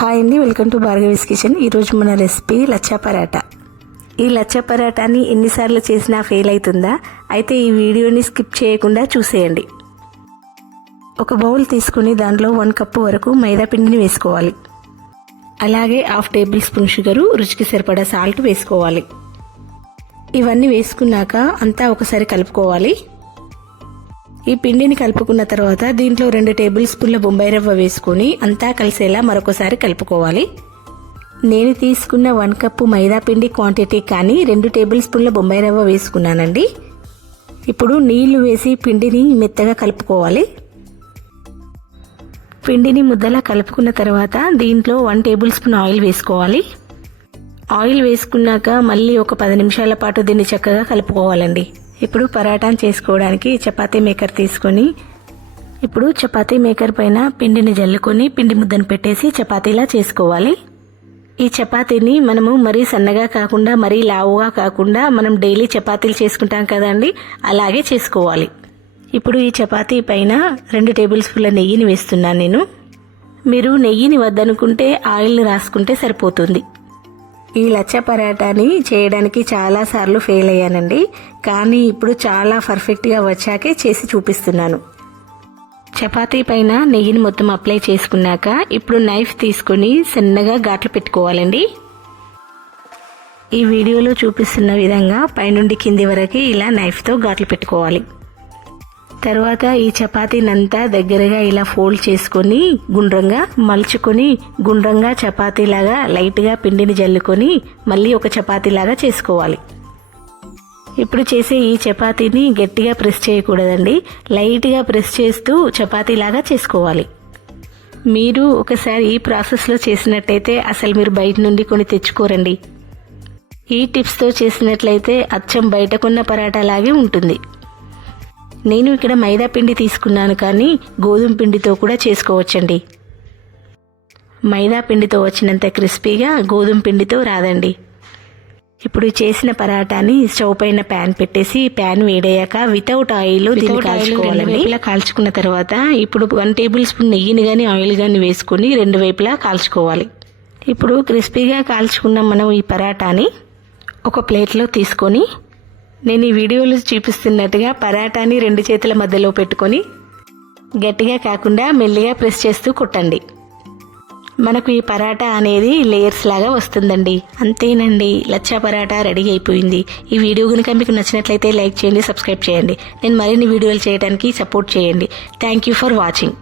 Hi అండి, welcome to Bhargavi's kitchen. ఈరోజు మన రెసిపీ లచ్చా పరాటా. ఈ లచ్చా పరాటాని ఎన్నిసార్లు చేసినా ఫెయిల్ అవుతుందా? అయితే ఈ వీడియోని స్కిప్ చేయకుండా చూసేయండి. ఒక బౌల్ తీసుకుని దాంట్లో 1 కప్పు వరకు మైదా పిండిని వేసుకోవాలి. అలాగే 1/2 టేబుల్ స్పూన్ షుగరు, రుచికి సరిపడా సాల్ట్ వేసుకోవాలి. ఇవన్నీ వేసుకున్నాక అంతా ఒకసారి కలుపుకోవాలి. ఈ పిండిని కలుపుకున్న తర్వాత దీంట్లో 2 టేబుల్ స్పూన్ల బొంబాయి రవ్వ వేసుకొని అంతా కలిసేలా మరొకసారి కలుపుకోవాలి. నేను తీసుకున్న 1 కప్పు మైదా పిండి క్వాంటిటీ కానీ 2 టేబుల్ స్పూన్ల బొంబాయి రవ్వ వేసుకున్నానండి. ఇప్పుడు నీళ్లు వేసి పిండిని మెత్తగా కలుపుకోవాలి. పిండిని ముద్దలా కలుపుకున్న తర్వాత దీంట్లో 1 టేబుల్ స్పూన్ ఆయిల్ వేసుకోవాలి. ఆయిల్ వేసుకున్నాక మళ్ళీ ఒక 10 నిమిషాల పాటు దీన్ని చక్కగా కలుపుకోవాలండి. ఇప్పుడు పరాటాను చేసుకోవడానికి చపాతీ మేకర్ తీసుకొని ఇప్పుడు చపాతీ మేకర్ పైన పిండిని జల్లుకొని పిండి ముద్దను పెట్టేసి చపాతీలా చేసుకోవాలి. ఈ చపాతీని మనము మరీ సన్నగా కాకుండా మరీ లావుగా కాకుండా మనం డైలీ చపాతీలు చేసుకుంటాం కదండి, అలాగే చేసుకోవాలి. ఇప్పుడు ఈ చపాతీ పైన 2 టేబుల్ స్పూన్ల నెయ్యిని వేస్తున్నాను నేను. మీరు నెయ్యిని వద్దనుకుంటే ఆయిల్ని రాసుకుంటే సరిపోతుంది. ఈ లచ్చా పరాటాని చేయడానికి చాలా సార్లు ఫెయిల్ అయ్యానండి, కానీ ఇప్పుడు చాలా పర్ఫెక్ట్గా వచ్చాకే చేసి చూపిస్తున్నాను. చపాతీ పైన నెయ్యిని మొత్తం అప్లై చేసుకున్నాక ఇప్పుడు నైఫ్ తీసుకుని సన్నగా ఘాట్లు పెట్టుకోవాలండి. ఈ వీడియోలో చూపిస్తున్న విధంగా పైనుండి కింది వరకు ఇలా నైఫ్తో ఘాట్లు పెట్టుకోవాలి. తర్వాత ఈ చపాతీనంతా దగ్గరగా ఇలా ఫోల్డ్ చేసుకొని గుండ్రంగా మలుచుకొని గుండ్రంగా చపాతీలాగా లైట్గా పిండిని జల్లుకొని మళ్ళీ ఒక చపాతీలాగా చేసుకోవాలి. ఇప్పుడు చేసే ఈ చపాతీని గట్టిగా ప్రెస్ చేయకూడదండి, లైట్గా ప్రెస్ చేస్తూ చపాతీలాగా చేసుకోవాలి. మీరు ఒకసారి ఈ ప్రాసెస్లో చేసినట్టయితే అసలు మీరు బయట నుండి కొని తెచ్చుకోరండి. ఈ టిప్స్తో చేసినట్లయితే అచ్చం బయట కొన్న పరాటా లాగే ఉంటుంది. నేను ఇక్కడ మైదా పిండి తీసుకున్నాను, కానీ గోధుమ పిండితో కూడా చేసుకోవచ్చండి. మైదా పిండితో వచ్చినంత క్రిస్పీగా గోధుమ పిండితో రాదండి. ఇప్పుడు చేసిన పరాటాని స్టవ్ పైన ప్యాన్ పెట్టేసి ప్యాన్ వేడయ్యాక వితౌట్ ఆయిల్ దీన్ని కాల్చుకోవాలండి. ఇలా కాల్చుకున్న తర్వాత ఇప్పుడు 1 టేబుల్ స్పూన్ నెయ్యిని కానీ ఆయిల్ కానీ వేసుకుని 2 వైపులా కాల్చుకోవాలి. ఇప్పుడు క్రిస్పీగా కాల్చుకున్న మనం ఈ పరాటాని ఒక ప్లేట్లో తీసుకొని నేను ఈ వీడియోలో చూపిస్తున్నట్టుగా పరాటాని 2 చేతుల మధ్యలో పెట్టుకొని గట్టిగా కాకుండా మెల్లిగా ప్రెస్ చేస్తూ కొట్టండి. మనకు ఈ పరాటా అనేది లేయర్స్ లాగా వస్తుందండి. అంతేనండి, లచ్చా పరాటా రెడీ అయిపోయింది. ఈ వీడియో కనుక మీకు నచ్చినట్లయితే లైక్ చేయండి, సబ్స్క్రైబ్ చేయండి. నేను మరిన్ని వీడియోలు చేయడానికి సపోర్ట్ చేయండి. Thank you for watching.